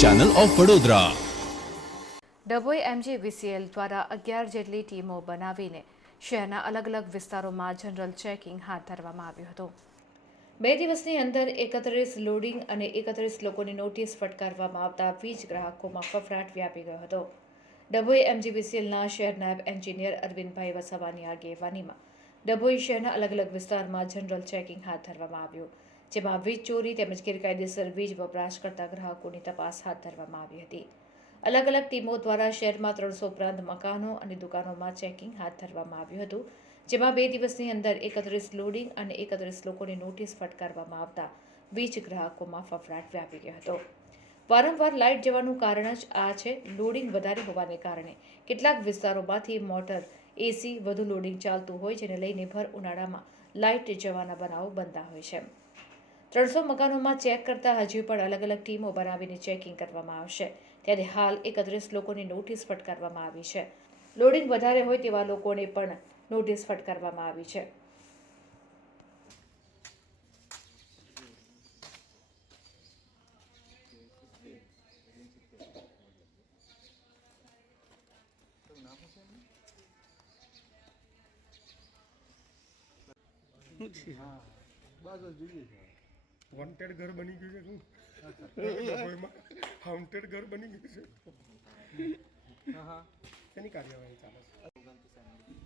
Channel of Vadodara Dabhoi MGVCL દ્વારા અગિયાર જેટલી ટીમો બનાવીને શહેરના અલગ અલગ વિસ્તારોમાં જનરલ ચેકિંગ હાથ ધરવામાં આવ્યું હતું. બે દિવસની અંદર એકત્રીસ લોડિંગ અને એકત્રીસ લોકોની નોટિસ ફટકારવામાં આવતા વીજ ગ્રાહકોમાં ફફડાટ વ્યાપી ગયો હતો. ડભોઈ એમજીવીસીએલના શહેર નાયબ એન્જિનિયર અરવિંદભાઈ વસાવાની આગેવાનીમાં ડભોઈ શહેરના અલગ અલગ વિસ્તારમાં જનરલ ચેકિંગ હાથ ધરવામાં આવ્યું. જેમાં વીજ ચોરી તેમજ ગેરકાયદેસર વીજ વપરાશ કરતા ગ્રાહકોની તપાસ હાથ ધરવામાં આવી હતી. અલગ અલગ ટીમો દ્વારા શહેરમાં ત્રણસો ઉપરાંત મકાનો અને દુકાનોમાં ચેકિંગ હાથ ધરવામાં આવ્યું હતું, જેમાં બે દિવસની અંદર એકત્રીસ લોડિંગ અને એકત્રીસ લોકોની નોટિસ ફટકારવામાં આવતા વીજ ગ્રાહકોમાં ફફડાટ વ્યાપી ગયો હતો. વારંવાર લાઇટ જવાનું કારણ જ આ છે, લોડિંગ વધારે હોવાને કારણે કેટલાક વિસ્તારોમાંથી મોટર, એસી વધુ લોડિંગ ચાલતું હોય, જેને લઈને ભર ઉનાળામાં લાઇટ જવાના બનાવો બનતા હોય છે. ત્રણસો મકાનોમાં ચેક કરતા હજી પણ અલગ અલગ ટીમો બનાવીને ચેકિંગ કરવામાં આવશે. ત્યારે હાલ એકત્રીસ લોકોની નોટિસ ફટકારવામાં આવી છે. લોડિંગ વધારે હોય તેવા લોકોને પણ નોટિસ ફટકારવામાં આવી છે. વોન્ટેડ ઘર બની ગયું છે શું? હાઉન્ટેડ ઘર બની ગયું છે. એની કાર્યવાહી ચાલે છે?